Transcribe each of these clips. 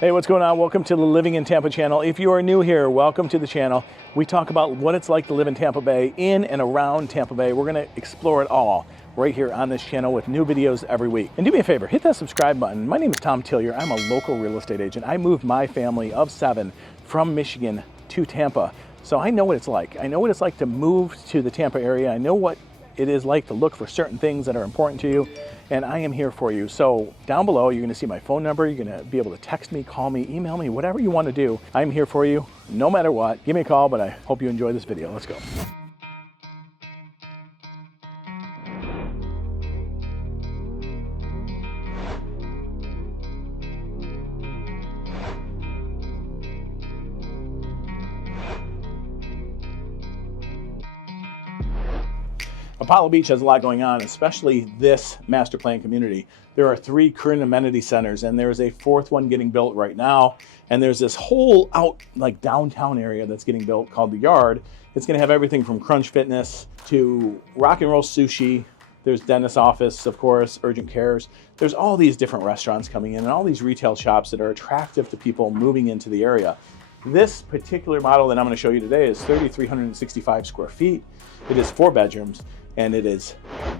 Hey, what's going on? Welcome to the Living in Tampa channel. If you are new here, welcome to the channel. We talk about what it's like to live in Tampa Bay, in and around Tampa Bay. We're gonna explore it all right here on this channel with new videos every week. And do me a favor, hit that subscribe button. My name is Tom Tillier. I'm a local real estate agent. I moved my family of 7 from Michigan to Tampa. So I know what it's like. I know what it's like to move to the Tampa area. I know what it is like to look for certain things that are important to you, and I am here for you. So down below, you're gonna see my phone number. You're gonna be able to text me, call me, email me, whatever you wanna do. I'm here for you, no matter what. Give me a call, but I hope you enjoy this video. Let's go. Apollo Beach has a lot going on, especially this master plan community. There are 3 current amenity centers, and there's a 4th one getting built right now. And there's this whole out like downtown area that's getting built called the Yard. It's gonna have everything from Crunch Fitness to rock and roll sushi. There's dentist office, of course, urgent cares. There's all these different restaurants coming in and all these retail shops that are attractive to people moving into the area. This particular model that I'm gonna show you today is 3,365 square feet. It is 4 bedrooms. And it is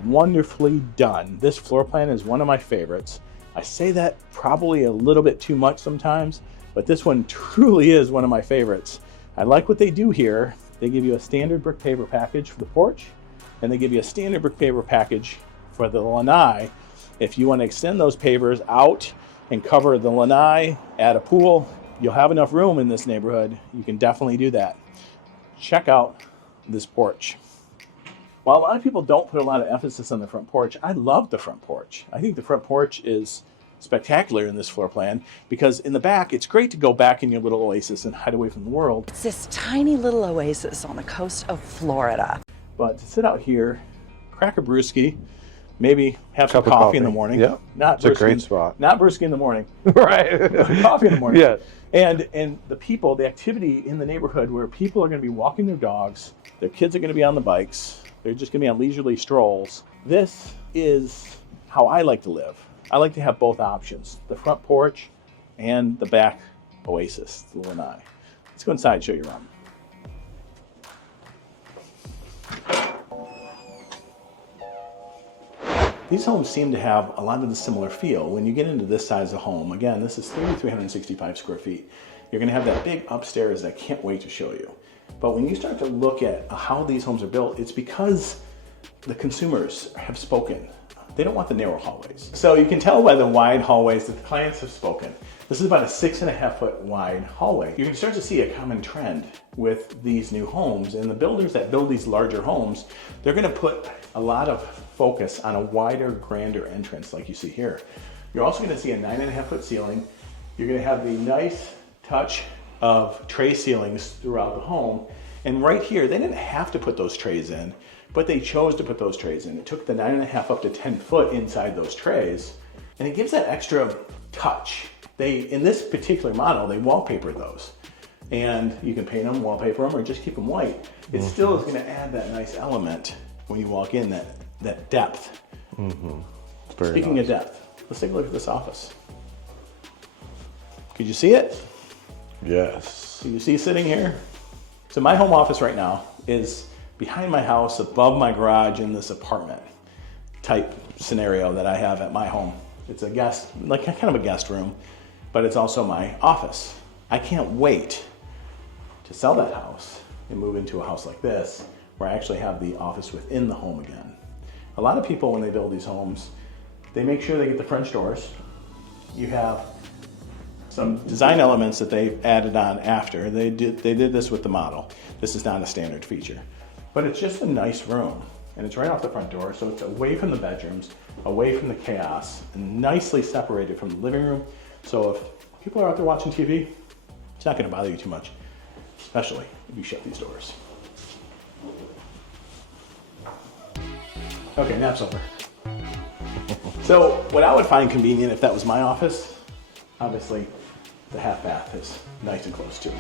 wonderfully done. This floor plan is one of my favorites. I say that probably a little bit too much sometimes, but this one truly is one of my favorites. I like what they do here. They give you a standard brick paver package for the porch, and they give you a standard brick paver package for the lanai. If you want to extend those pavers out and cover the lanai, add a pool, you'll have enough room in this neighborhood. You can definitely do that. Check out this porch. While a lot of people don't put a lot of emphasis on the front porch, I love the front porch. I think the front porch is spectacular in this floor plan because in the back, it's great to go back in your little oasis and hide away from the world. It's this tiny little oasis on the coast of Florida. But to sit out here, crack a brewski, maybe have some coffee in the morning. Yeah, it's a great spot. Not brewski in the morning. Right. Coffee in the morning. Yeah. And the people, the activity in the neighborhood where people are going to be walking their dogs, their kids are going to be on the bikes, they're just going to be on leisurely strolls. This is how I like to live. I like to have both options, the front porch and the back oasis, the lanai. Let's go inside and show you around. These homes seem to have a lot of the similar feel. When you get into this size of home, again, this is 3,365 square feet. You're going to have that big upstairs that I can't wait to show you. But when you start to look at how these homes are built, it's because the consumers have spoken. They don't want the narrow hallways. So you can tell by the wide hallways that the clients have spoken. This is about a 6.5 foot wide hallway. You can start to see a common trend with these new homes, and the builders that build these larger homes, they're gonna put a lot of focus on a wider, grander entrance like you see here. You're also gonna see a 9.5 foot ceiling. You're gonna have the nice touch of tray ceilings throughout the home. And right here, they didn't have to put those trays in, but they chose to put those trays in. It took the 9.5 up to 10 foot inside those trays, and it gives that extra touch. In this particular model, they wallpaper those. And you can paint them, wallpaper them, or just keep them white. It still is gonna add that nice element when you walk in, that depth. Speaking of depth, let's take a look at this office. Could you see it? Yes. Can you see sitting here? So my home office right now is behind my house, above my garage in this apartment type scenario that I have at my home. It's a guest, like kind of a guest room, but it's also my office. I can't wait to sell that house and move into a house like this where I actually have the office within the home again. A lot of people, when they build these homes, they make sure they get the French doors. You have some design elements that they've added on after. They did this with the model. This is not a standard feature, but it's just a nice room, and it's right off the front door, so it's away from the bedrooms, away from the chaos, and nicely separated from the living room. So if people are out there watching TV, it's not gonna bother you too much, especially if you shut these doors. Okay, nap's over. So what I would find convenient if that was my office, obviously the half bath is nice and close too.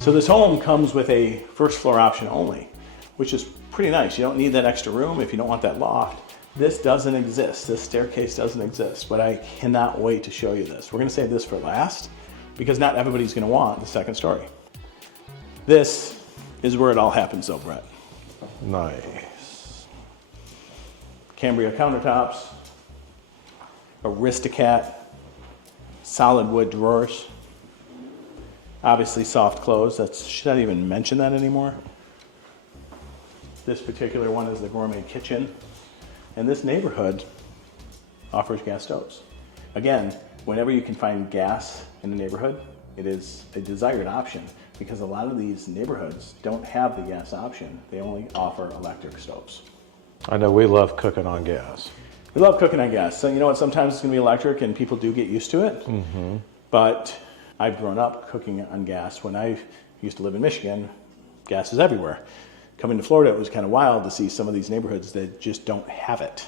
So this home comes with a first floor option only. which is pretty nice. You don't need that extra room if you don't want that loft. This doesn't exist. This staircase doesn't exist, but I cannot wait to show you this. We're gonna save this for last because not everybody's gonna want the second story. This is where it all happens though, Brett. Nice. Cambria countertops, Aristocat, solid wood drawers, obviously soft close. Should I even mention that anymore? This particular one is the gourmet kitchen. And this neighborhood offers gas stoves. Again, whenever you can find gas in the neighborhood, it is a desired option because a lot of these neighborhoods don't have the gas option. They only offer electric stoves. I know we love cooking on gas. We love cooking on gas. So you know what, sometimes it's gonna be electric and people do get used to it. Mm-hmm. But I've grown up cooking on gas. When I used to live in Michigan, gas is everywhere. Coming to Florida, it was kind of wild to see some of these neighborhoods that just don't have it,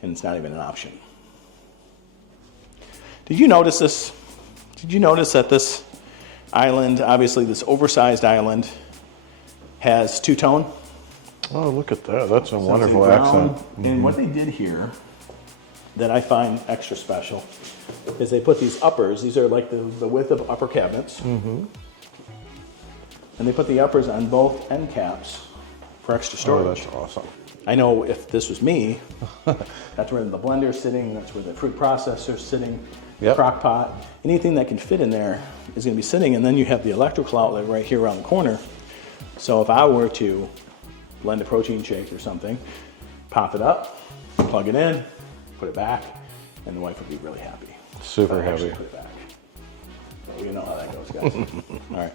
and it's not even an option. Did you notice this? Did you notice that this island, obviously this oversized island, has two-tone? Oh, look at that. That's a wonderful brown. accent. Mm-hmm. And what they did here that I find extra special is they put these uppers. These are like the width of upper cabinets. Mm-hmm. And they put the uppers on both end caps for extra storage. Oh, that's awesome. I know if this was me, that's where the blender is sitting, that's where the fruit processor is sitting, Yep. crock pot, anything that can fit in there is going to be sitting, and then you have the electrical outlet right here around the corner. So if I were to blend a protein shake or something, pop it up, plug it in, put it back, and the wife would be really happy. Super But I actually heavy. put it back. So you know how that goes, guys. All right.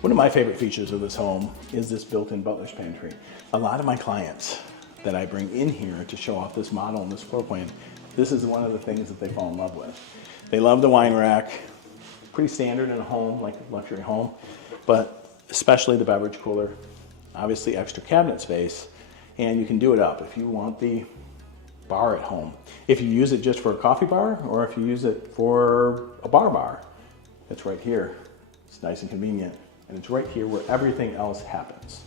One of my favorite features of this home is this built-in butler's pantry. A lot of my clients that I bring in here to show off this model and this floor plan, this is one of the things that they fall in love with. They love the wine rack, pretty standard in a home, like a luxury home, but especially the beverage cooler, obviously extra cabinet space, and you can do it up if you want the bar at home. If you use it just for a coffee bar, or if you use it for a bar, it's right here. It's nice and convenient. And it's right here where everything else happens.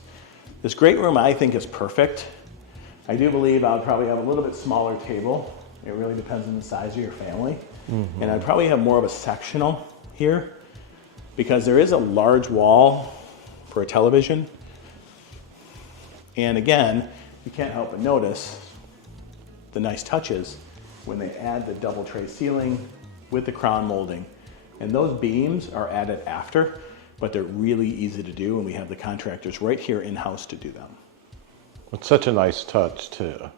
This great room I think is perfect. I do believe I'll probably have a little bit smaller table. It really depends on the size of your family. Mm-hmm. And I'd probably have more of a sectional here because there is a large wall for a television. And again, you can't help but notice the nice touches when they add the double tray ceiling with the crown molding. And those beams are added after, but they're really easy to do, and we have the contractors right here in-house to do them. It's such a nice touch too.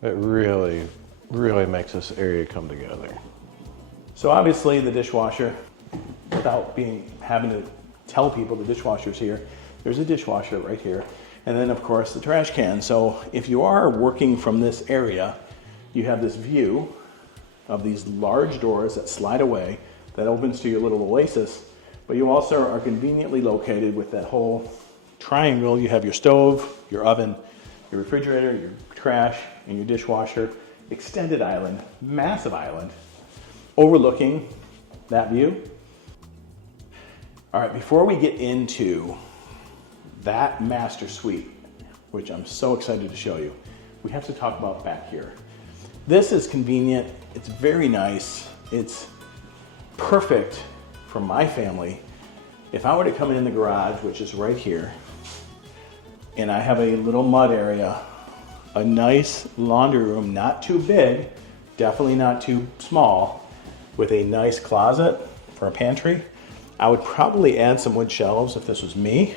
It really, really makes this area come together. So obviously the dishwasher, without having to tell people the dishwasher's here, there's a dishwasher right here. And then of course the trash can. So if you are working from this area, you have this view of these large doors that slide away, that opens to your little oasis. But you also are conveniently located with that whole triangle. You have your stove, your oven, your refrigerator, your trash, and your dishwasher. Extended island, massive island, overlooking that view. All right, before we get into that master suite, which I'm so excited to show you, we have to talk about back here. This is convenient, it's very nice, it's perfect for my family. If I were to come in the garage, which is right here, and I have a little mud area, a nice laundry room, not too big, definitely not too small, with a nice closet for a pantry, I would probably add some wood shelves if this was me,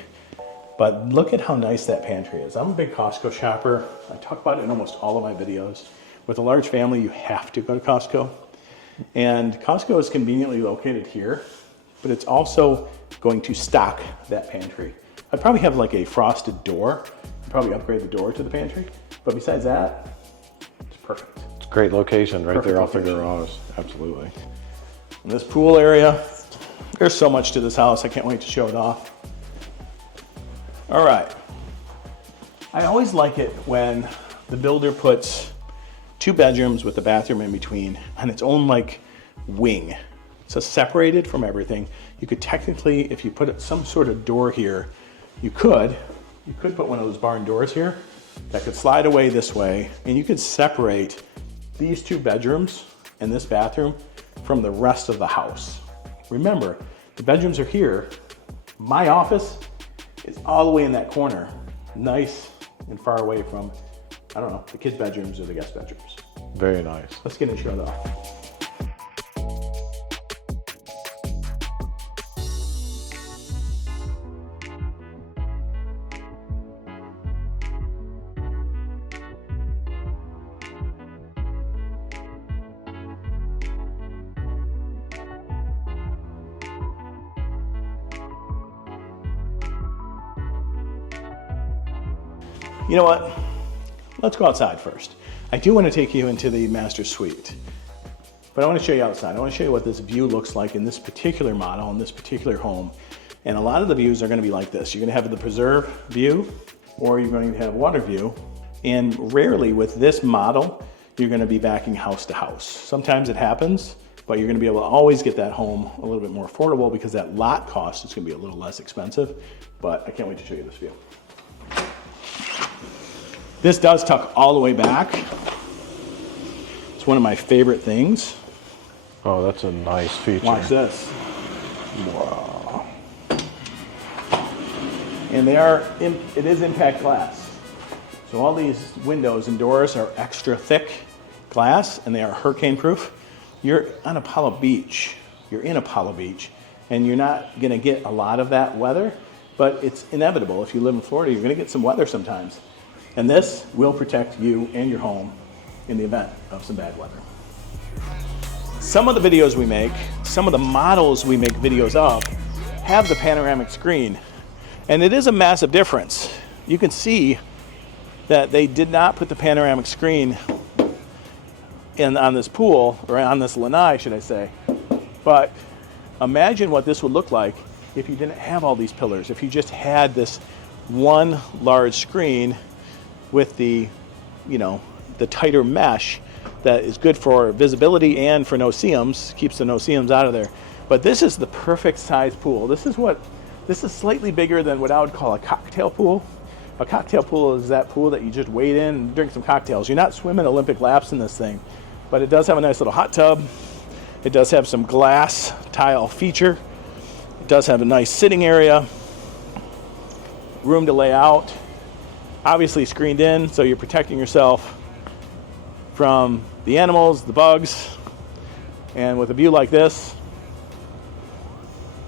but look at how nice that pantry is. I'm a big Costco shopper. I talk about it in almost all of my videos. With a large family, you have to go to Costco. And Costco is conveniently located here, but it's also going to stock that pantry. I'd probably have like a frosted door. I'd probably upgrade the door to the pantry. But besides that, it's perfect. It's a great location right Perfect there off the location. garage. Absolutely. And this pool area, there's so much to this house. I can't wait to show it off. All right. I always like it when the builder puts 2 bedrooms with the bathroom in between on its own like wing. So separated from everything. You could technically, if you put some sort of door here, you could, you could put one of those barn doors here that could slide away this way, and you could separate these 2 bedrooms and this bathroom from the rest of the house. Remember, the bedrooms are here. My office is all the way in that corner, nice and far away from, I don't know, the kids' bedrooms or the guest bedrooms. Very nice. Let's get it showed off. You know what? Let's go outside first. I do want to take you into the master suite, but I want to show you outside. I want to show you what this view looks like in this particular model, in this particular home. And a lot of the views are going to be like this. You're going to have the preserve view, or you're going to have water view. And rarely with this model, you're going to be backing house to house. Sometimes it happens, but you're going to be able to always get that home a little bit more affordable because that lot cost is going to be a little less expensive. But I can't wait to show you this view. This does tuck all the way back. It's one of my favorite things. Oh, that's a nice feature. Watch this. Wow. And it is impact glass. So all these windows and doors are extra thick glass, and they are hurricane proof. You're on Apollo Beach. You're in Apollo Beach, and you're not gonna get a lot of that weather, but it's inevitable. If you live in Florida, you're gonna get some weather sometimes. And this will protect you and your home in the event of some bad weather. Some of the videos we make, some of the models we make videos of, have the panoramic screen. And it is a massive difference. You can see that they did not put the panoramic screen on this pool, or on this lanai, should I say. But imagine what this would look like if you didn't have all these pillars, if you just had this one large screen with the, the tighter mesh that is good for visibility and for no-see-ums, keeps the no-see-ums out of there. But this is the perfect size pool. This is slightly bigger than what I would call a cocktail pool. A cocktail pool is that pool that you just wade in and drink some cocktails. You're not swimming Olympic laps in this thing, but it does have a nice little hot tub. It does have some glass tile feature. It does have a nice sitting area, room to lay out. Obviously screened in, so you're protecting yourself from the animals, the bugs, and with a view like this,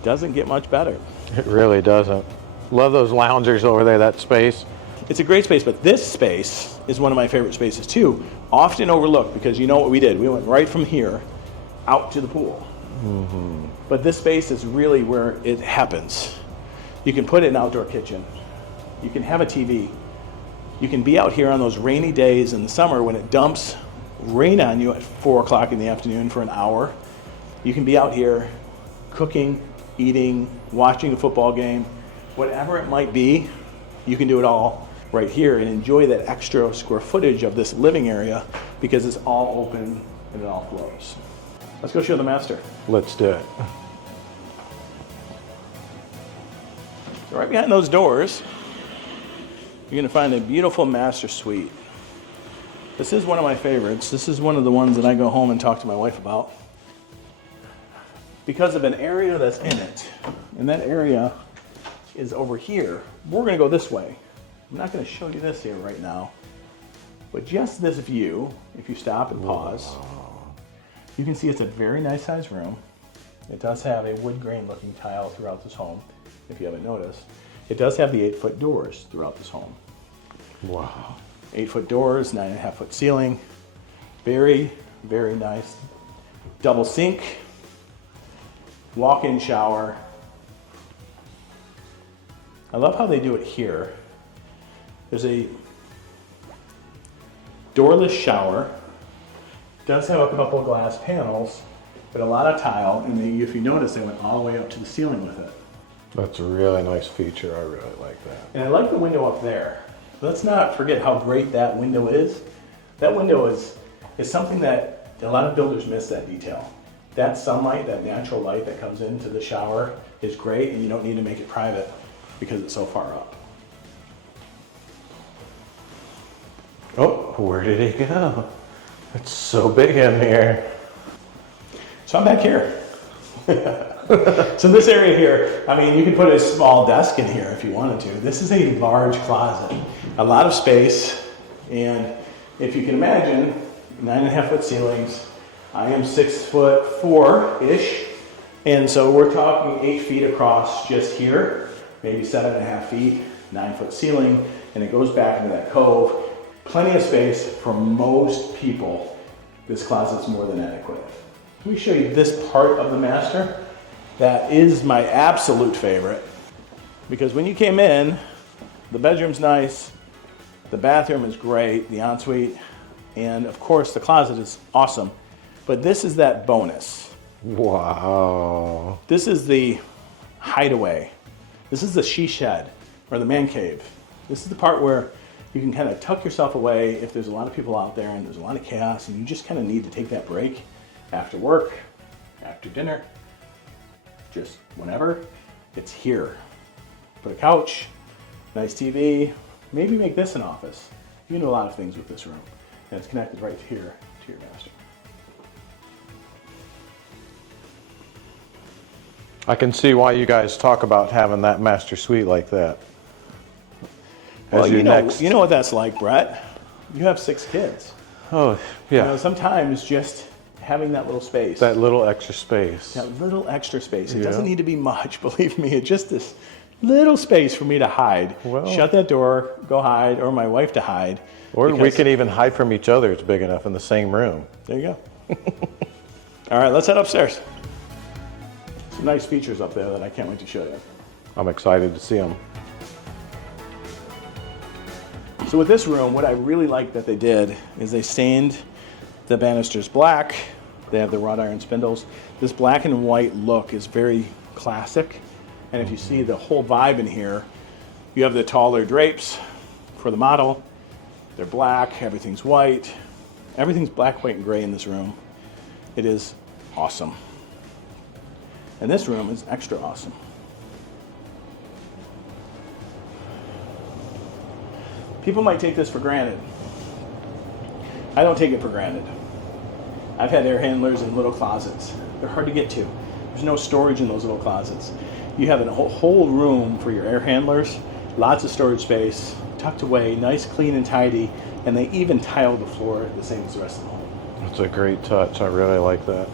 doesn't get much better. It really doesn't. Love those loungers over there, that space. It's a great space, but this space is one of my favorite spaces too. Often overlooked because you know what we did. We went right from here out to the pool. Mm-hmm. But this space is really where it happens. You can put an outdoor kitchen. You can have a TV. You can be out here on those rainy days in the summer when it dumps rain on you at 4 o'clock in the afternoon for an hour. You can be out here cooking, eating, watching a football game, whatever it might be. You can do it all right here and enjoy that extra square footage of this living area because it's all open and it all flows. Let's go show the master. Let's do it. So right behind those doors, you're going to find a beautiful master suite. This is one of my favorites. This is one of the ones that I go home and talk to my wife about because of an area that's in it. And that area is over here. We're going to go this way. I'm not going to show you this here right now, but just this view, if you stop and pause, you can see it's a very nice sized room. It does have a wood grain looking tile throughout this home, if you haven't noticed. It does have the 8-foot doors throughout this home. Wow. 8-foot doors, 9.5-foot ceiling. Very, very nice. Double sink, walk-in shower. I love how they do it here. There's a doorless shower. It does have a couple of glass panels, but a lot of tile, and if you notice, they went all the way up to the ceiling with it. That's a really nice feature. I really like that. And I like the window up there. Let's not forget how great that window is. That window is something that a lot of builders miss, that detail. That sunlight, that natural light that comes into the shower is great, and you don't need to make it private because it's so far up. Oh, where did he go? It's so big in here. So I'm back here. So this area here, I mean, you could put a small desk in here if you wanted to. This is a large closet, a lot of space, and if you can imagine, 9.5 foot ceilings. I am 6'4"-ish, and so we're talking 8 feet across just here, maybe 7.5 feet, 9 foot ceiling, and it goes back into that cove. Plenty of space for most people. This closet's more than adequate. Let me show you this part of the master. That is my absolute favorite, because when you came in, the bedroom's nice, the bathroom is great, the ensuite, and of course the closet is awesome. But this is that bonus. Wow. This is the hideaway. This is the she shed, or the man cave. This is the part where you can kind of tuck yourself away if there's a lot of people out there and there's a lot of chaos and you just kind of need to take that break after work, after dinner, just whenever. It's here. Put a couch, nice TV, maybe make this an office. You can do a lot of things with this room. And it's connected right here to your master. I can see why you guys talk about having that master suite like that. Well, you know what that's like, Brett. You have 6 kids. Oh, yeah. You know, sometimes just having that little space. That little extra space. That little extra space. It doesn't need to be much, believe me. It's just this little space for me to hide. Well, shut that door, go hide, or my wife to hide. Or we can even hide from each other. It's big enough in the same room. There you go. All right, let's head upstairs. Some nice features up there that I can't wait to show you. I'm excited to see them. So with this room, what I really like that they did is they stained the banisters black. They have the wrought iron spindles. This black and white look is very classic. And if you see the whole vibe in here, you have the taller drapes for the model. They're black, everything's white. Everything's black, white, and gray in this room. It is awesome. And this room is extra awesome. People might take this for granted. I don't take it for granted. I've had air handlers in little closets. They're hard to get to. There's no storage in those little closets. You have a whole room for your air handlers, lots of storage space, tucked away, nice, clean, and tidy, and they even tile the floor the same as the rest of the home. That's a great touch. I really like that.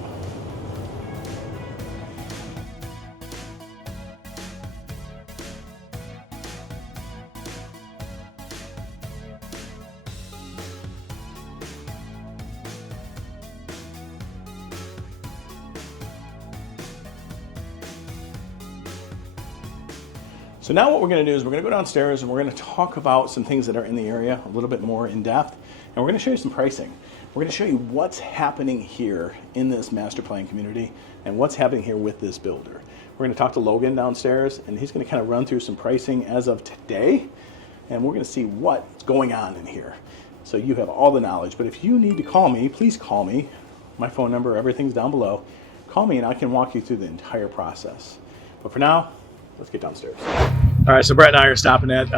So now what we're going to do is we're going to go downstairs and we're going to talk about some things that are in the area a little bit more in depth, and we're going to show you some pricing. We're going to show you what's happening here in this master plan community and what's happening here with this builder. We're going to talk to Logan downstairs, and he's going to kind of run through some pricing as of today, and we're going to see what's going on in here. So you have all the knowledge, but if you need to call me, please call me. My phone number, everything's down below. Call me and I can walk you through the entire process. But for now, let's get downstairs. All right, so Brett and I are stopping at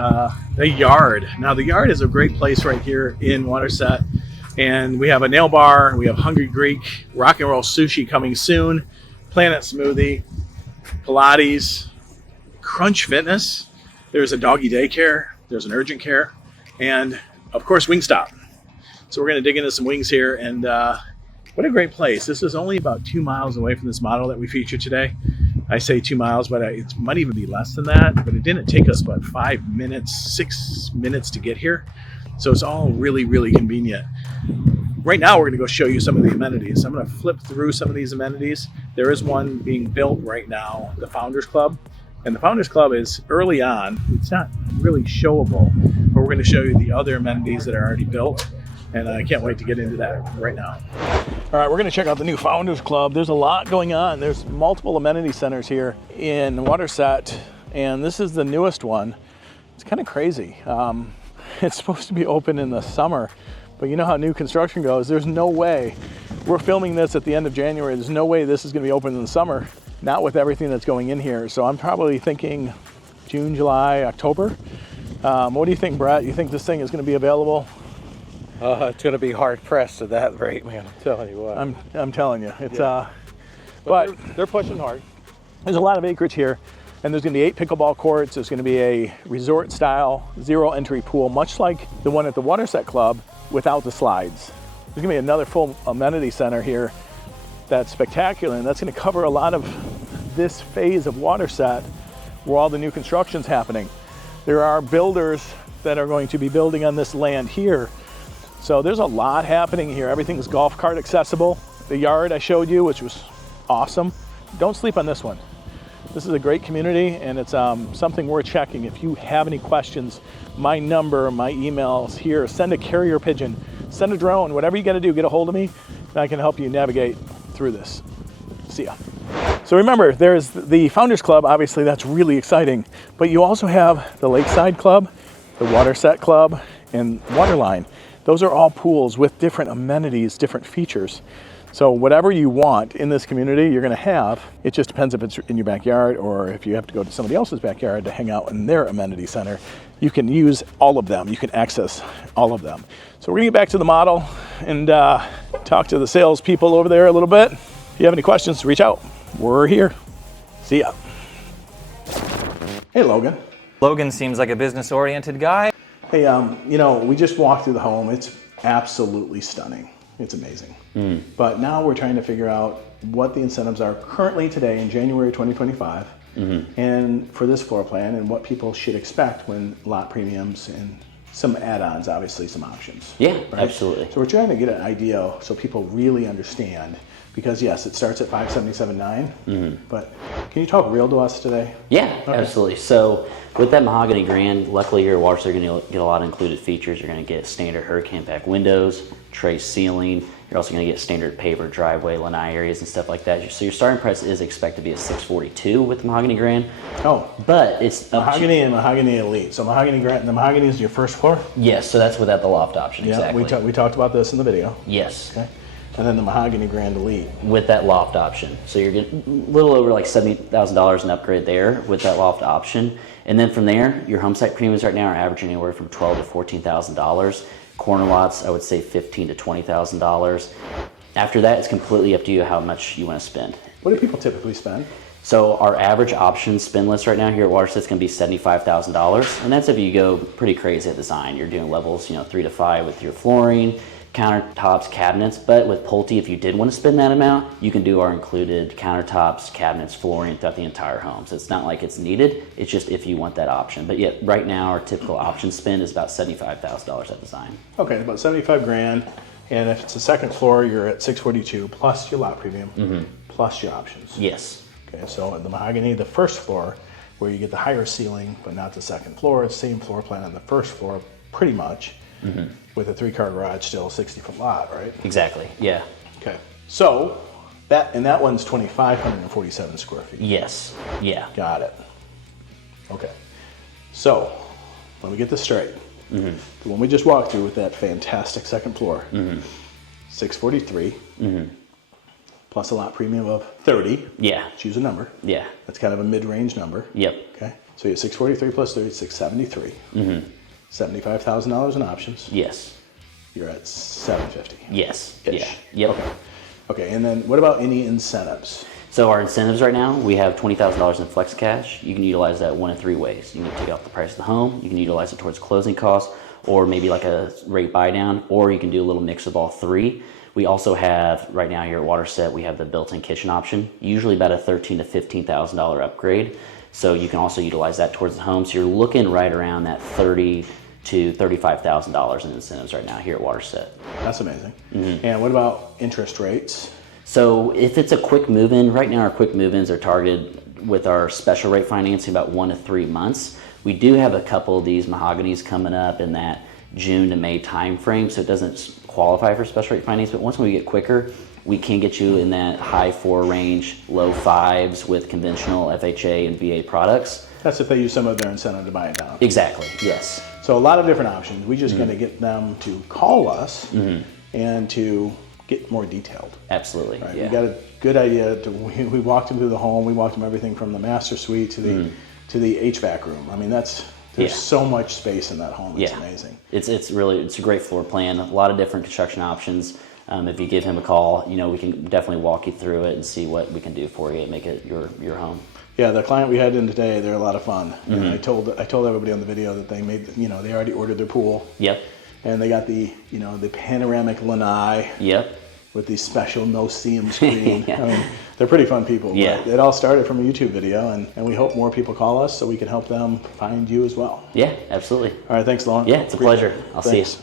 the Yard. Now, the Yard is a great place right here in Waterset. And we have a nail bar, we have Hungry Greek, Rock and Roll Sushi coming soon, Planet Smoothie, Pilates, Crunch Fitness. There's a doggy daycare, there's an urgent care, and of course, Wingstop. So we're gonna dig into some wings here, and what a great place. This is only about 2 miles away from this model that we featured today. I say 2 miles, but it might even be less than that. But it didn't take us about 5 minutes, 6 minutes to get here. So it's all really, really convenient. Right now, we're going to go show you some of the amenities. I'm going to flip through some of these amenities. There is one being built right now, the Founders Club. And the Founders Club is early on. It's not really showable, but we're going to show you the other amenities that are already built. And I can't wait to get into that right now. All right, we're going to check out the new Founders Club. There's a lot going on. There's multiple amenity centers here in Waterset, and this is the newest one. It's kind of crazy. It's supposed to be open in the summer, but you know how new construction goes. There's no way. We're filming this at the end of January. There's no way this is going to be open in the summer, not with everything that's going in here. So I'm probably thinking June, July, October. What do you think, Brett? You think this thing is going to be available? It's going to be hard pressed at that rate, man. I'm telling you what. I'm telling you, it's but they're pushing hard. There's a lot of acreage here, and there's going to be 8 pickleball courts. There's going to be a resort-style zero-entry pool, much like the one at the Waterset Club, without the slides. There's going to be another full amenity center here that's spectacular, and that's going to cover a lot of this phase of Waterset, where all the new construction's happening. There are builders that are going to be building on this land here, so there's a lot happening here. Everything's golf cart accessible. The yard I showed you, which was awesome. Don't sleep on this one. This is a great community, and it's something worth checking. If you have any questions, my number, my email's here. Send a carrier pigeon, send a drone, whatever you got to do, get a hold of me, and I can help you navigate through this. See ya. So remember, there's the Founders Club, obviously that's really exciting, but you also have the Lakeside Club, the Waterset Club, and Waterline. Those are all pools with different amenities, different features. So whatever you want in this community, you're going to have. It just depends if it's in your backyard or if you have to go to somebody else's backyard to hang out in their amenity center. You can use all of them. You can access all of them. So we're going to get back to the model and talk to the sales people over there a little bit. If you have any questions, reach out. We're here. See ya. Hey, Logan. Logan seems like a business-oriented guy. Hey, we just walked through the home. It's absolutely stunning. It's amazing. But now we're trying to figure out what the incentives are currently today in January 2025 and for this floor plan, and what people should expect when lot premiums and some add-ons, obviously some options. Yeah, right? absolutely. So we're trying to get an idea so people really understand, because yes, it starts at 577.9, but can you talk real to us today? Yeah, absolutely. So with that Mahogany Grand, luckily here at Waterset, you're going to get a lot of included features. You're going to get standard hurricane pack windows, tray ceiling. You're also going to get standard paver driveway, lanai areas and stuff like that. So your starting price is expected to be a $642 with the Mahogany Grand. Oh, but it's Mahogany and Mahogany Elite. So Mahogany Grand, the Mahogany is your first floor? Yes, so that's without the loft option. Yeah, exactly. we talked about this in the video. Yes. Okay. And then the Mahogany Grand Elite. With that loft option. So you're getting a little over like $70,000 an upgrade there with that loft option. And then from there, your home site premiums right now are averaging anywhere from $12,000 to $14,000. Corner lots, I would say $15,000 to $20,000. After that, it's completely up to you how much you want to spend. What do people typically spend? So our average option spend list right now here at Waterset is going to be $75,000, and that's if you go pretty crazy at design. You're doing levels, 3 to 5 with your flooring, countertops, cabinets. But with Pulte, if you did want to spend that amount, you can do our included countertops, cabinets, flooring throughout the entire home. So it's not like it's needed. It's just if you want that option. But yet, right now, our typical option spend is about $75,000 at design. Okay, about 75 grand. And if it's a second floor, you're at 642 plus your lot premium, plus your options. Yes. Okay, so at the Mahogany, the first floor, where you get the higher ceiling, but not the second floor, same floor plan on the first floor, pretty much. With a 3-car garage, still a 60-foot lot, right? Exactly. Yeah. Okay. So that one's 2,547 square feet. Yes. Yeah. Got it. Okay. So let me get this straight. The one we just walked through with that fantastic second floor, 643, plus a lot premium of 30. Yeah. Choose a number. Yeah. That's kind of a mid-range number. Yep. Okay. So you have 643 plus 30, 673. $75,000 in options. Yes. You're at 750. Yes. Ish. Yeah. Yep. Okay. Okay. And then what about any incentives? So our incentives right now, we have $20,000 in flex cash. You can utilize that one of 3 ways. You can take off the price of the home, you can utilize it towards closing costs, or maybe like a rate buy down, or you can do a little mix of all 3. We also have, right now here at Waterset, we have the built-in kitchen option, usually about a $13,000 to $15,000 upgrade. So you can also utilize that towards the home. So you're looking right around that $30,000 to $35,000 in incentives right now here at Waterset. That's amazing. And what about interest rates? So if it's a quick move-in, right now our quick move-ins are targeted with our special rate financing about 1 to 3 months. We do have a couple of these Mahoganies coming up in that June to May time frame, so it doesn't qualify for special rate finance, but once we get quicker, we can get you in that high 4 range, low 5s with conventional FHA and VA products. That's if they use some of their incentive to buy it down. Exactly, yes. So a lot of different options. We just got to get them to call us and to get more detailed. Absolutely, Right? yeah. We got a good idea. We walked them through the home. We walked them everything from the master suite to the HVAC room. I mean, there's There's Yeah. so much space in that home. It's Yeah. amazing. It's a great floor plan. A lot of different construction options. If you give him a call, we can definitely walk you through it and see what we can do for you and make it your home. Yeah, the client we had in today, they're a lot of fun. And I told everybody on the video that they made, they already ordered their pool. Yep. And they got the panoramic lanai Yep. with the special no-seam screen. Yeah. I mean, they're pretty fun people. Yeah. But it all started from a YouTube video, and we hope more people call us so we can help them find you as well. Yeah, absolutely. All right, thanks, Lauren. Yeah, it's a Appreciate pleasure. it. I'll see you. Thanks.